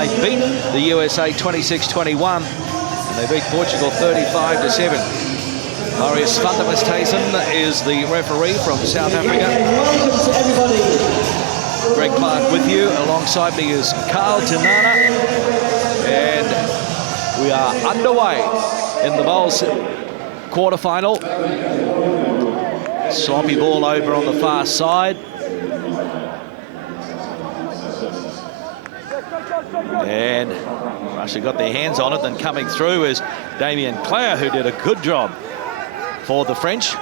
they beat the USA 26-21, and they beat Portugal 35-7. Marius Vandermesthuizen is the referee from South Africa. Greg Clark with you. Alongside me is Carl Tinana. And we are underway in the bowls quarterfinal. Sloppy ball over on the far side. And Russia got their hands on it. Then coming through is Damien Clare, who did a good job for the French.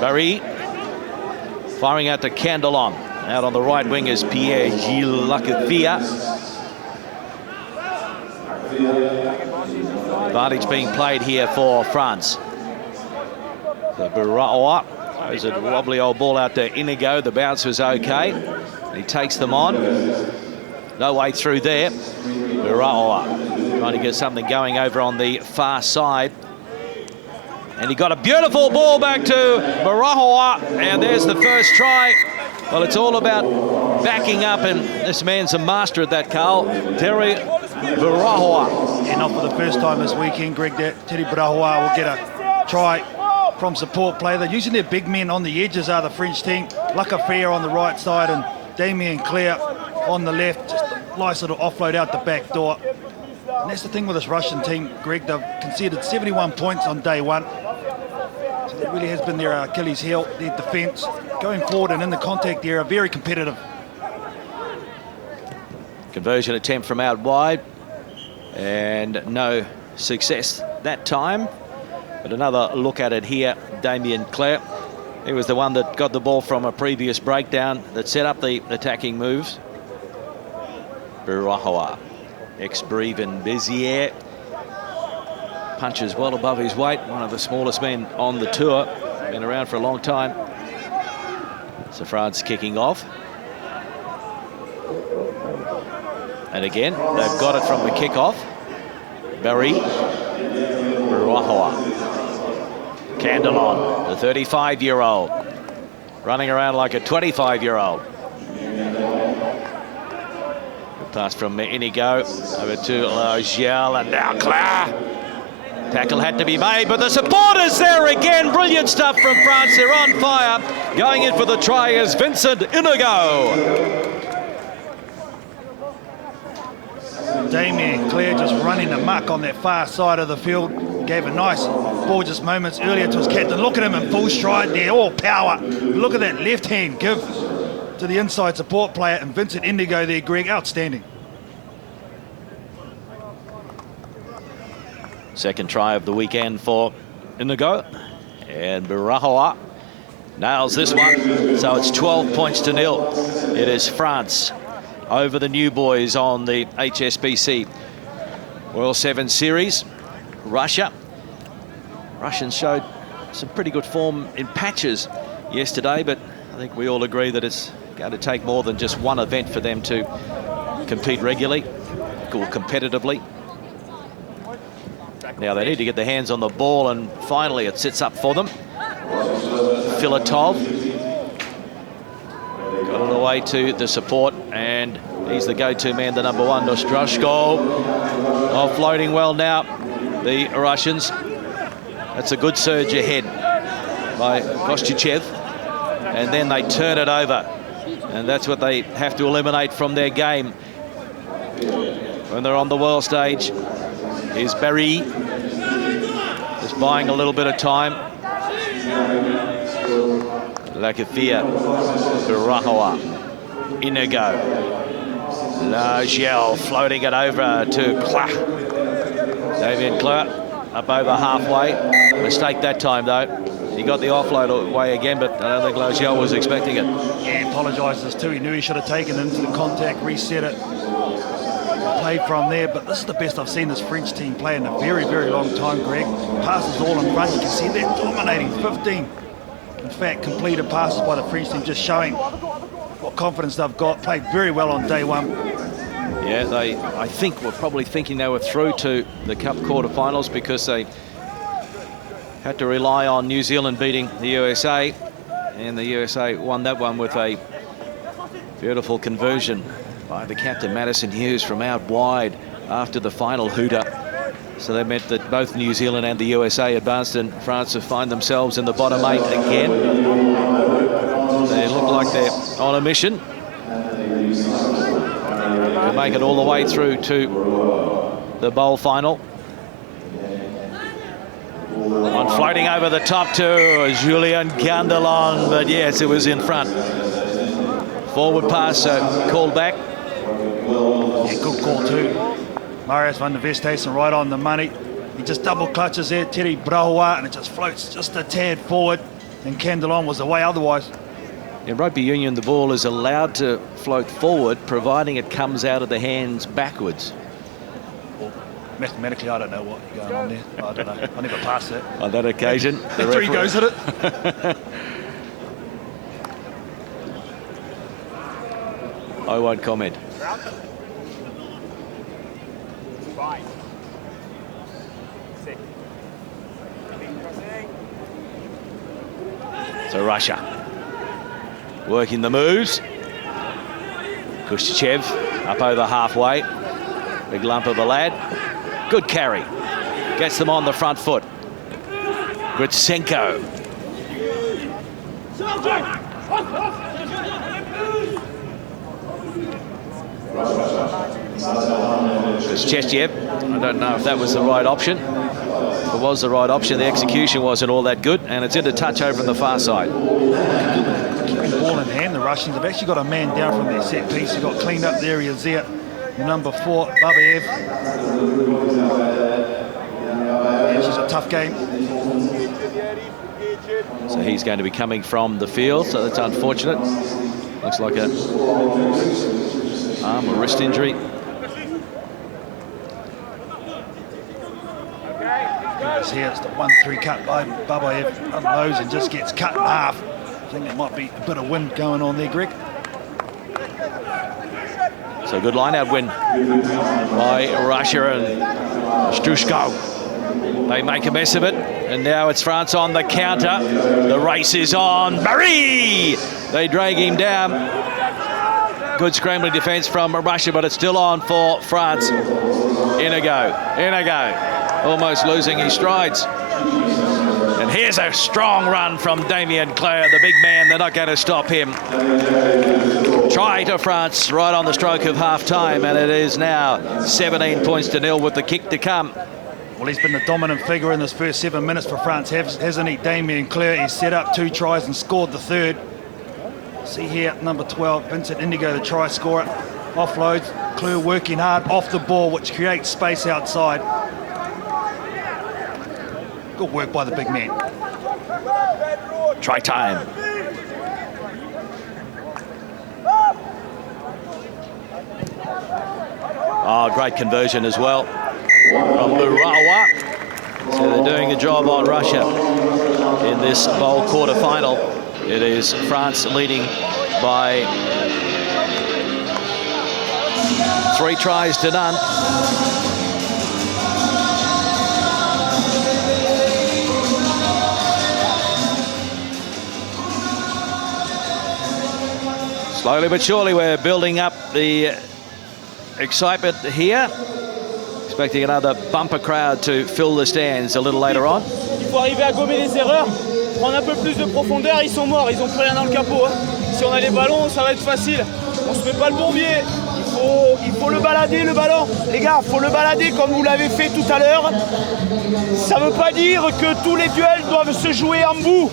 Barry firing out to Candelon. Out on the right wing is Pierre-Gilles Lacavia. Advantage being played here for France. The Barawa. There's a wobbly old ball out to Inigo. The bounce was okay. He takes them on. No way through there. Barawa trying to get something going over on the far side. And he got a beautiful ball back to Barawa. And there's the first try. Well, it's all about backing up, and this man's a master at that, Carl. Terry Barawa. And not for the first time this weekend, Greg, that Terry Barawa will get a try from support play. They're using their big men on the edges, are the French team. Lacavia on the right side and Damien Clare on the left. Just a nice little offload out the back door. And that's the thing with this Russian team, Greg. They've conceded 71 points on day one. So that really has been their Achilles heel, their defence. Going forward and in the contact area, very competitive. Conversion attempt from out wide. And no success that time. But another look at it here, Damien Clare. He was the one that got the ball from a previous breakdown that set up the attacking moves. Barawa, ex-Breven Bezier. Punches well above his weight. One of the smallest men on the tour. Been around for a long time. So France kicking off. And again, they've got it from the kickoff. Barry Barawa. Candelon, the 35-year-old, running around like a 25-year-old. Good pass from Inigo over to Lagiel, and now Clare. Tackle had to be made, but the supporters there again. Brilliant stuff from France. They're on fire. Going in for the try is Vincent Inigo. Damien Clare just running amok on that far side of the field. Gave a nice, gorgeous moments earlier to his captain. Look at him in full stride there, all power. Look at that left hand give to the inside support player, and Vincent Inigo there, Greg, outstanding. Second try of the weekend for Inigo. And Barawa nails this one. So it's 12 points to 0. It is France over the new boys on the HSBC World 7 Series. Russians showed some pretty good form in patches yesterday, but I think we all agree that it's going to take more than just one event for them to compete regularly or competitively. Now they need to get their hands on the ball, and finally it sits up for them. Filatov got it away to the support, and he's the go-to man, the number one, Nostrashko. Offloading well now, the Russians. That's a good surge ahead by Kostyuchev, and then they turn it over, and that's what they have to eliminate from their game when they're on the world stage. Here's Barry, just buying a little bit of time. Lacavia, Barawa, Inigo, Lagiel floating it over to Clare. Damien Clare up over halfway. Mistake that time though. He got the offload away again, but I don't think Lagiel was expecting it. Yeah, apologises too. He knew he should have taken it into the contact, reset it, played from there. But this is the best I've seen this French team play in a very, very long time, Greg. Passes all in front. You can see they're dominating. 15, in fact, completed passes by the French team, just showing what confidence they've got. Played very well on day one. Yeah, I think, were probably thinking they were through to the Cup quarterfinals because they had to rely on New Zealand beating the USA, and the USA won that one with a Beautiful conversion by the captain, Madison Hughes, from out wide after the final hooter. So that meant that both New Zealand and the USA advanced, and France have find themselves in the bottom 8 again. They look like they're on a mission to make it all the way through to the bowl final. One floating over the top to Julien Gandelon, but yes, it was in front. Forward pass called back. Yeah, good call too. Marius van der Vesthuizen right on the money. He just double clutches there, Teddy Brahua, and it just floats just a tad forward. And Gandelon was away otherwise. In rugby union, the ball is allowed to float forward, providing it comes out of the hands backwards. Well, mathematically, I don't know what's going on there. I don't know. I never passed it. On that occasion, the three goes at it. I won't comment. So Russia working the moves. Kushchev up over halfway. Big lump of a lad. Good carry. Gets them on the front foot. Gritsenko. Kushchev. I don't know if that was the right option. If it was the right option, the execution wasn't all that good, and it's into touch over on the far side. Keeping the ball in hand, the Russians have actually got a man down from their set piece. He got cleaned up there. He is there. Number 4, Babaev. Yeah, it's just a tough game. So he's going to be coming from the field, so that's unfortunate. Looks like a arm or wrist injury. Here it's the 1-3 cut by Babaev, unloads and just gets cut in half. I think there might be a bit of wind going on there, Greg. So good line-out win by Russia and Strushko. They make a mess of it, and now it's France on the counter. The race is on. Marie! They drag him down. Good scrambling defence from Russia, but it's still on for France. In a go. Almost losing his strides. And here's a strong run from Damien Clare, the big man. They're not going to stop him. Try to France right on the stroke of half-time, and it is now 17 points to 0 with the kick to come. Well, he's been the dominant figure in this first 7 minutes for France, hasn't he, Damien Clare? He's set up 2 tries and scored the 3rd. See here, number 12, Vincent Indigo, the try scorer. Offloads, Clare working hard off the ball, which creates space outside. Good work by the big man. Try time. Oh, great conversion as well from Burawa. So they're doing a job on Russia in this bowl quarter-final. It is France leading by 3 tries to none. Slowly but surely, we're building up the excitement here. Expecting another bumper crowd to fill the stands a little later on. Il faut arriver à gommer les erreurs, prendre un peu plus de profondeur. Ils sont morts, ils ont plus rien dans le capot. Si on a les ballons, ça va être facile. On se met pas le bourbier. Il faut le balader, le ballon. Les gars, il faut le balader comme vous l'avez fait tout à l'heure. Ça ne veut pas dire que tous les duels doivent se jouer en bout.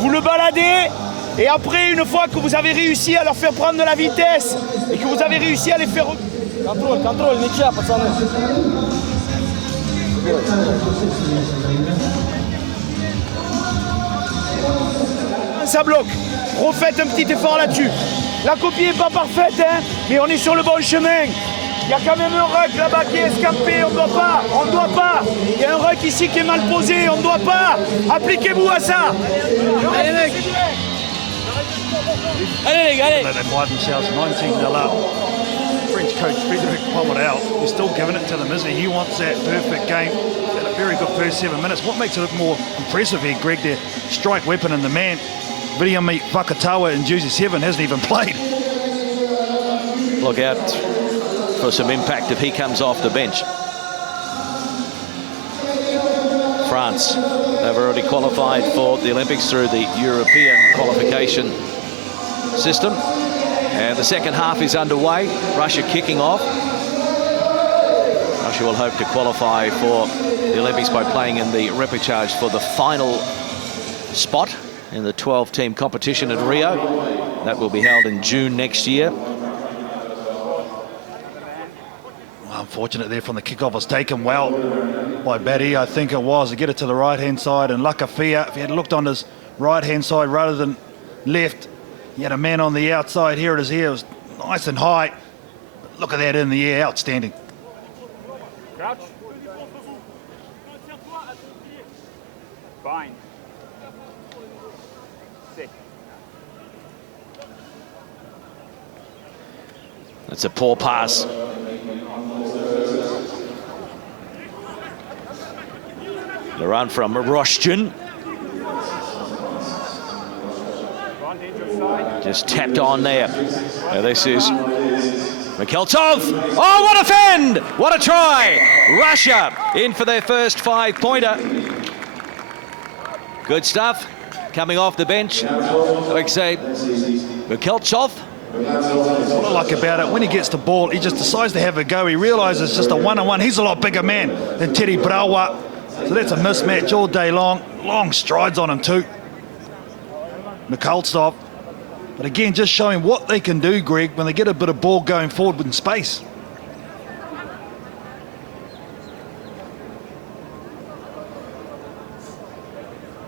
Vous le baladez. Et après, une fois que vous avez réussi à leur faire prendre de la vitesse et que vous avez réussi à les faire... Contrôle, Nikia, пацаны. Ça bloque. Refaites un petit effort là-dessus. La copie n'est pas parfaite, hein, mais on est sur le bon chemin. Il y a quand même un ruck là-bas qui est escampé, on ne doit pas. Il y a un ruck ici qui est mal posé, on ne doit pas. Appliquez-vous à ça. Allez, mec. Allez, les gars, allez. They find themselves 19-0 up. French coach Frédéric Pomerel is still giving it to them, isn't he? He wants that perfect game. Had a very good first 7 minutes. What makes it look more impressive here, Greg, their strike weapon and the man, Viliami Vakatawa in jersey 7 hasn't even played. look out for some impact if he comes off the bench. France, they've already qualified for the Olympics through the European qualification system. And the second half is underway. Russia kicking off. Russia will hope to qualify for the Olympics by playing in the repechage for the final spot in the 12-team competition at Rio. That will be held in June next year. Unfortunate there from the kickoff, was taken well by Batty, I think it was, to get it to the right-hand side. And Lakafia, if he had looked on his right-hand side rather than left, he had a man on the outside. Here it is here. It was nice and high. But look at that in the air. Outstanding. Crouch. Fine. That's a poor pass. The run from Roshchin. Just tapped on there. Now this is Mikheltsov. Oh, what a fend! What a try! Russia in for their first 5-pointer. Good stuff. Coming off the bench, Alexei Mikheltsov. What I like about it, when he gets the ball, he just decides to have a go. He realises it's just a one-on-one. He's a lot bigger man than Teddy Brawa. So that's a mismatch all day long. Long strides on him too. Mikheltsov. But again, just showing what they can do, Greg, when they get a bit of ball going forward in space.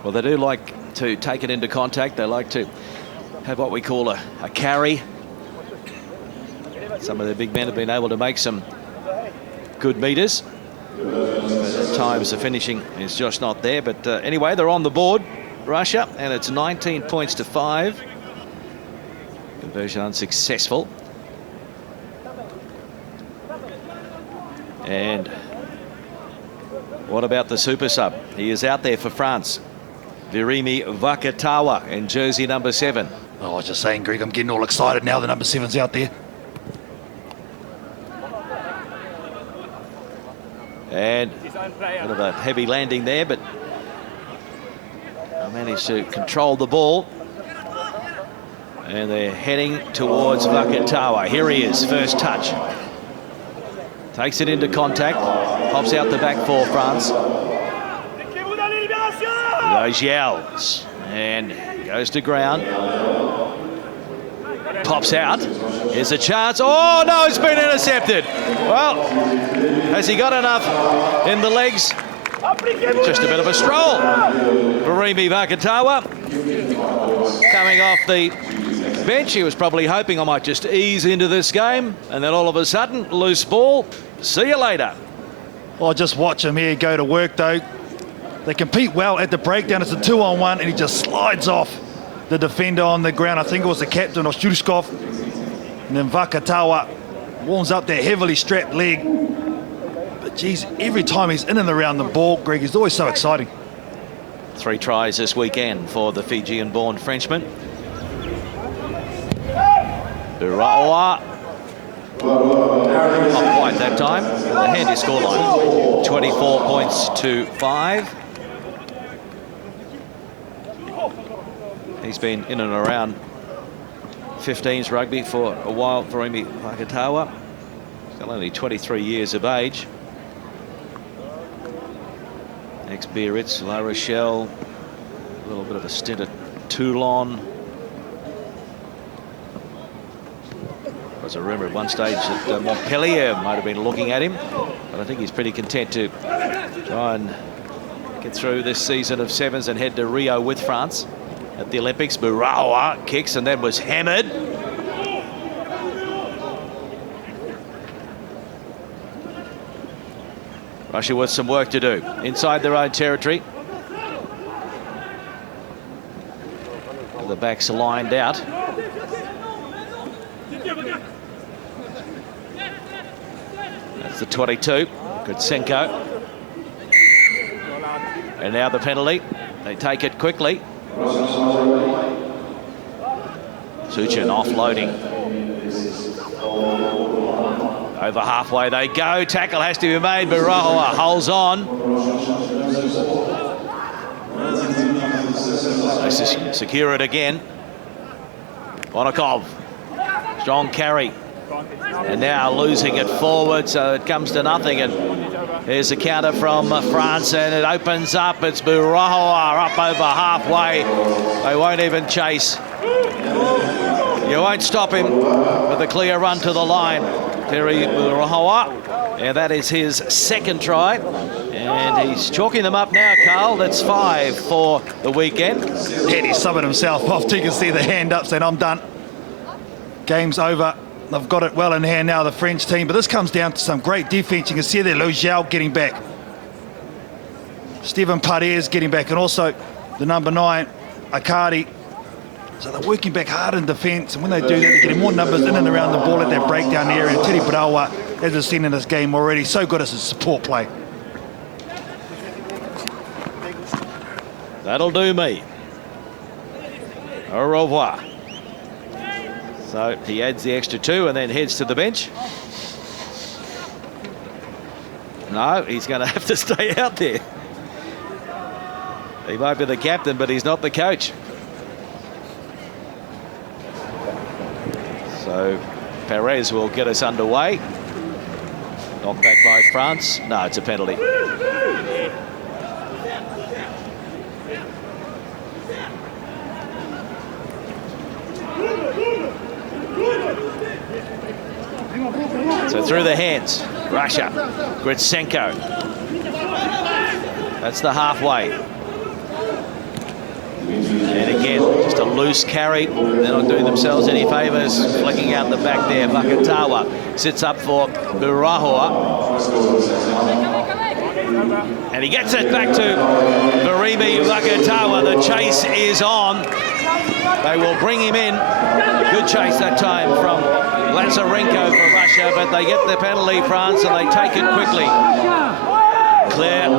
Well, they do like to take it into contact. They like to have what we call a carry. Some of the big men have been able to make some good meters. But at times the finishing is just not there. But anyway, they're on the board, Russia, and it's 19 points to 5. Conversion unsuccessful. And what about the super sub? He is out there for France. Virimi Vakatawa in jersey number 7. Oh, I was just saying, Greg, I'm getting all excited now the number 7's out there. And a bit of a heavy landing there, but managed to control the ball. And they're heading towards Vakatawa. Here he is, first touch. Takes it into contact, pops out the back for France. Those yells, and goes to ground. Pops out. Here's a chance. Oh, no, it's been intercepted. Well, has he got enough in the legs? Just a bit of a stroll. Virimi Vakatawa coming off the bench. He was probably hoping I might just ease into this game, and then all of a sudden, loose ball. See you later. Oh, just watch him here go to work, though. They compete well at the breakdown. It's a 2-on-1, and he just slides off the defender on the ground. I think it was the captain, Oshurskov. And then Vakatawa warms up that heavily strapped leg. But, geez, every time he's in and around the ball, Greg, he's always so exciting. 3 tries this weekend for the Fijian-born Frenchman. Burawa. Not quite that time. The handy scoreline. 24 points to 5. He's been in and around 15s rugby for a while. Virimi Vakatawa. Still only 23 years of age. Ex-Biarritz, La Rochelle. A little bit of a stint at Toulon. There was a rumour at one stage that Montpellier might have been looking at him, but I think he's pretty content to try and get through this season of 7s and head to Rio with France at the Olympics. Burawa kicks and then was hammered. Russia with some work to do inside their own territory. The backs are lined out. That's the 22, Kutsenko. And now the penalty. They take it quickly. Suchin offloading. Over halfway they go. Tackle has to be made. Barahoa holds on. They secure it again. Bonakov. Strong carry. And now losing it forward, so it comes to nothing. And here's a counter from France, and it opens up. It's Barahoa up over halfway. They won't even chase. You won't stop him with a clear run to the line. Terry Barahoa, and that is his second try. And he's chalking them up now, Carl. That's 5 for the weekend. And he's subbing himself off. You can see the hand up saying, I'm done. Game's over. They've got it well in hand now, the French team. But this comes down to some great defence. You can see there, Lu Xiao getting back. Stephen Paredes getting back. And also the number 9, Akadi. So they're working back hard in defence. And when they do that, they're getting more numbers in and around the ball at that breakdown area. And Teddy Barahoa, as we've seen in this game already, so good as a support play. That'll do me. Au revoir. So he adds the extra 2 and then heads to the bench. No, he's going to have to stay out there. He might be the captain, but he's not the coach. So Perez will get us underway. Knocked back by France. No, it's a penalty. So through the hands, Russia, Gritsenko. That's the halfway. And again, just a loose carry. They're not doing themselves any favours. Flicking out the back there, Vakatawa sits up for Barahoa. And he gets it back to Barimi Vakatawa. The chase is on. They will bring him in. A good chase that time from Lazarenko for Russia, but they get the penalty, France, and they take it quickly. Clear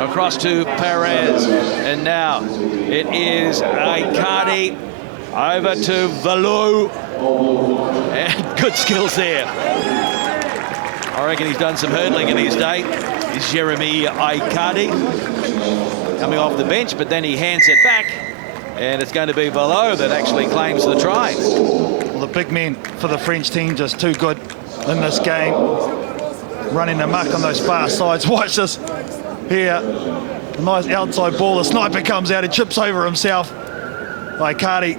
across to Perez, and now it is Aikadi over to Valou, and good skills there. I reckon he's done some hurdling in his day. Is Jeremy Aikadi coming off the bench, but then he hands it back, and it's going to be Valou that actually claims the try. Well, the big men for the French team just too good in this game. Running amok on those far sides. Watch this here. A nice outside ball. The sniper comes out. He trips over himself. Aikadi,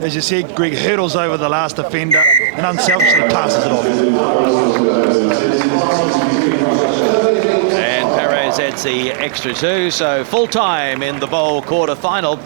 as you see, Greg hurdles over the last defender and unselfishly passes it off. And Perez adds the extra 2. So full time in the bowl quarter final.